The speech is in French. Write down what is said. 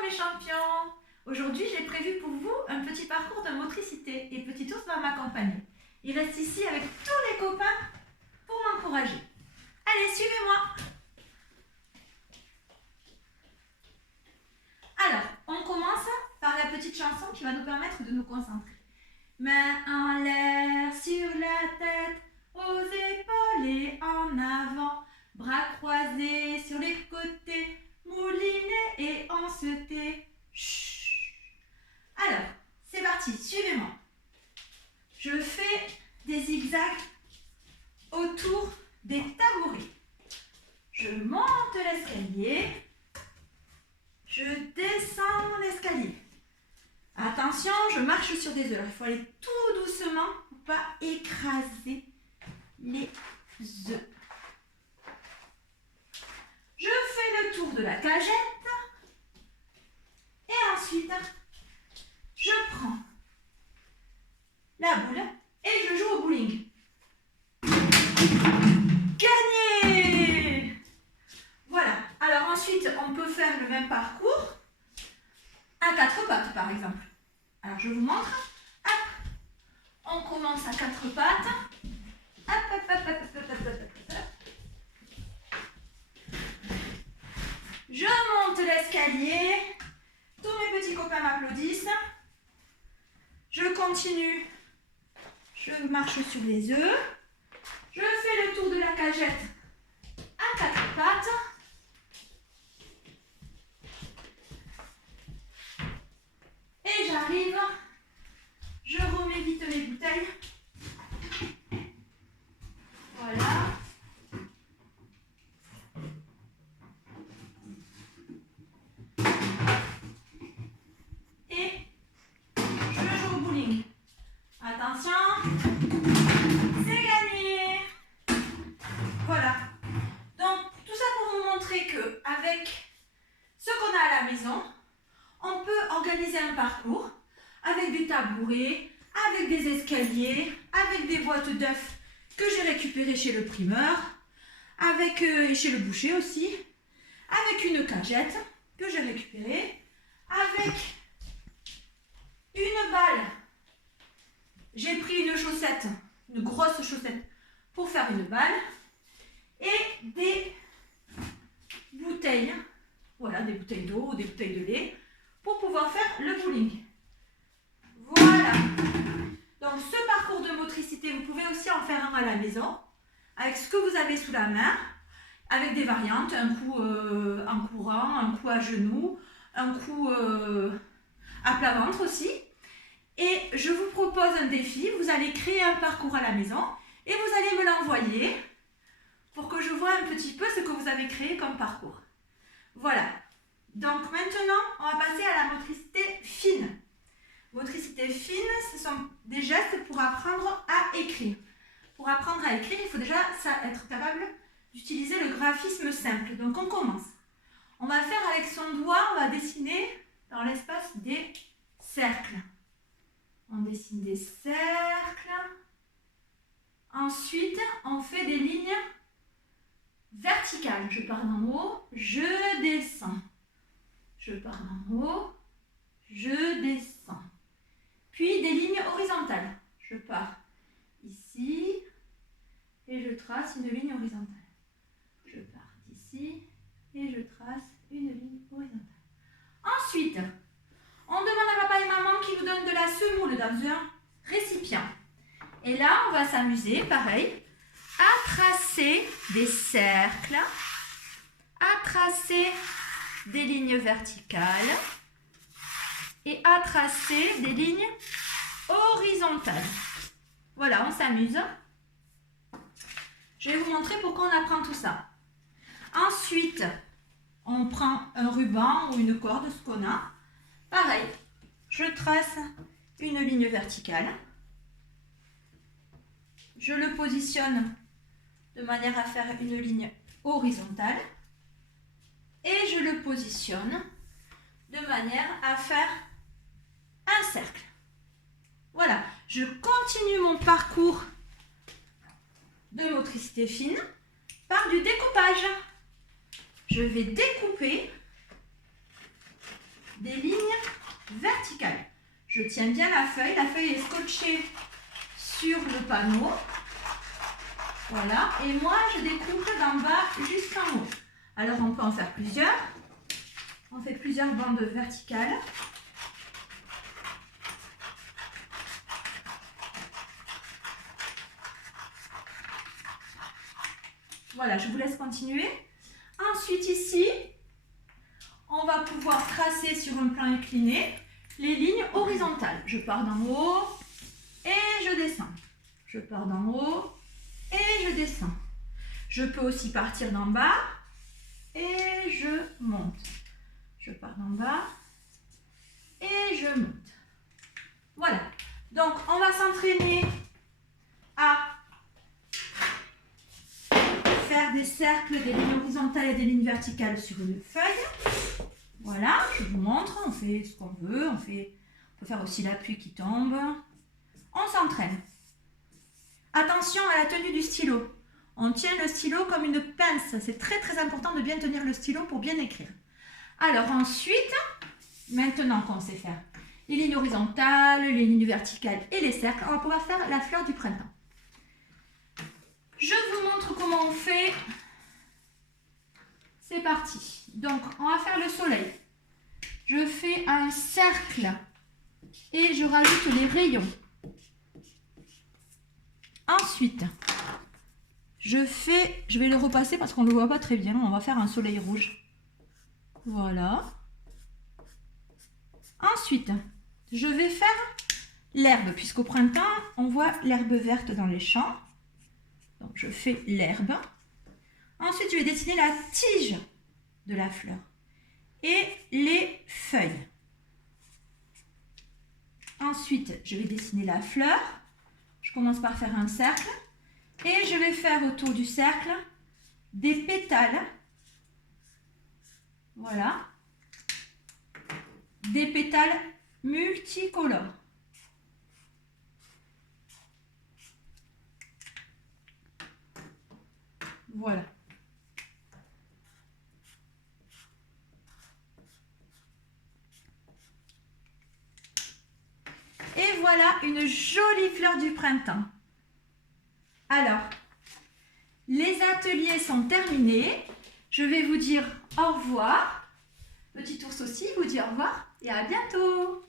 Bonjour mes champions. Aujourd'hui j'ai prévu pour vous un petit parcours de motricité et Petit Ours va m'accompagner. Il reste ici avec tous les copains pour m'encourager. Allez, suivez-moi. Alors, on commence par la petite chanson qui va nous permettre de nous concentrer. Mains en l'air, sur la tête, aux épaules et en avant. Bras croisés sur les côtés, moulinés et on se tait. Chut. Alors, c'est parti, suivez-moi. Je fais des zigzags autour des tabourets. Je monte l'escalier. Je descends l'escalier. Attention, je marche sur des œufs. Il faut aller tout doucement pour ne pas écraser les œufs. Je fais le tour de la cagette. Et ensuite, je prends la boule et je joue au bowling. Gagné! Voilà. Alors ensuite, on peut faire le même parcours à quatre pattes, par exemple. Alors, je vous montre. Hop. On commence à quatre pattes. Hop, hop, hop, hop, hop, hop, hop, hop. Je monte l'escalier. Tous mes petits copains m'applaudissent. Je continue. Je marche sur les œufs. Je fais le tour de la cagette à quatre pattes. Et j'arrive. Je remets vite les bouteilles. Voilà. Et je joue au bowling. Attention. C'est gagné. Voilà. Donc, tout ça pour vous montrer qu'avec ce qu'on a à la maison, on peut organiser un parcours avec des tabourets, avec des escaliers, avec des boîtes d'œufs que j'ai récupérées chez le primeur, avec et chez le boucher aussi, avec une cagette que j'ai récupérée, avec une balle. J'ai pris une chaussette, une grosse chaussette pour faire une balle et des bouteilles, voilà, des bouteilles d'eau ou des bouteilles de lait pour pouvoir faire le bowling. Voilà. Donc ce parcours de motricité, vous pouvez aussi en faire un à la maison avec ce que vous avez sous la main, avec des variantes, un coup en courant, un coup à genoux, un coup à plat ventre aussi. Et je vous propose un défi, vous allez créer un parcours à la maison et vous allez me l'envoyer pour que je vois un petit peu ce que vous avez créé comme parcours. Voilà. Donc maintenant, on va passer à la motricité fine. Motricité fine, ce sont des gestes pour apprendre à écrire. Pour apprendre à écrire, il faut déjà être capable d'utiliser le graphisme simple. Donc on commence. On va faire avec son doigt, on va dessiner dans l'espace des cercles. On dessine des cercles. Ensuite, on fait des lignes verticales. Je pars d'en haut, je descends. Je pars d'en haut, je descends. Puis des lignes horizontales. Je pars ici et je trace une ligne horizontale. Je pars d'ici et je trace une ligne horizontale. Ensuite, on demande à papa et maman qui nous donnent de la semoule dans un récipient. Et là, on va s'amuser, pareil, à tracer des cercles, à tracer des lignes verticales et à tracer des lignes horizontales. Voilà, on s'amuse. Je vais vous montrer pourquoi on apprend tout ça. Ensuite, on prend un ruban ou une corde, ce qu'on a. Pareil, je trace une ligne verticale. Je le positionne de manière à faire une ligne horizontale. Et je le positionne de manière à faire un cercle. Voilà, je continue mon parcours de motricité fine par du découpage. Je vais découper des lignes verticales. Je tiens bien la feuille est scotchée sur le panneau. Voilà, et moi je découpe d'en bas jusqu'en haut. Alors on peut en faire plusieurs. On fait plusieurs bandes verticales. Voilà, je vous laisse continuer. Ensuite ici, on va pouvoir tracer sur un plan incliné les lignes horizontales. Je pars d'en haut et je descends. Je pars d'en haut et je descends. Je peux aussi partir d'en bas et je monte. Je pars d'en bas et je monte. Voilà. Donc, on va s'entraîner à faire des cercles, des lignes horizontales et des lignes verticales sur une feuille. Voilà, je vous montre. On fait ce qu'on veut. On peut faire aussi l'appui qui tombe. On s'entraîne. Attention à la tenue du stylo. On tient le stylo comme une pince. C'est très très important de bien tenir le stylo pour bien écrire. Alors ensuite, maintenant qu'on sait faire les lignes horizontales, les lignes verticales et les cercles, on va pouvoir faire la fleur du printemps. Je vous montre comment on fait. C'est parti. Donc, on va faire le soleil. Je fais un cercle et je rajoute les rayons. Ensuite, je vais le repasser parce qu'on ne le voit pas très bien. On va faire un soleil rouge. Voilà. Ensuite, je vais faire l'herbe, puisqu'au printemps, on voit l'herbe verte dans les champs. Donc, je fais l'herbe. Ensuite, je vais dessiner la tige de la fleur et les feuilles. Ensuite, je vais dessiner la fleur. Je commence par faire un cercle et je vais faire autour du cercle des pétales. Voilà. Des pétales multicolores. Voilà. Et voilà une jolie fleur du printemps. Alors, les ateliers sont terminés. Je vais vous dire au revoir. Petit ours aussi vous dit au revoir et à bientôt.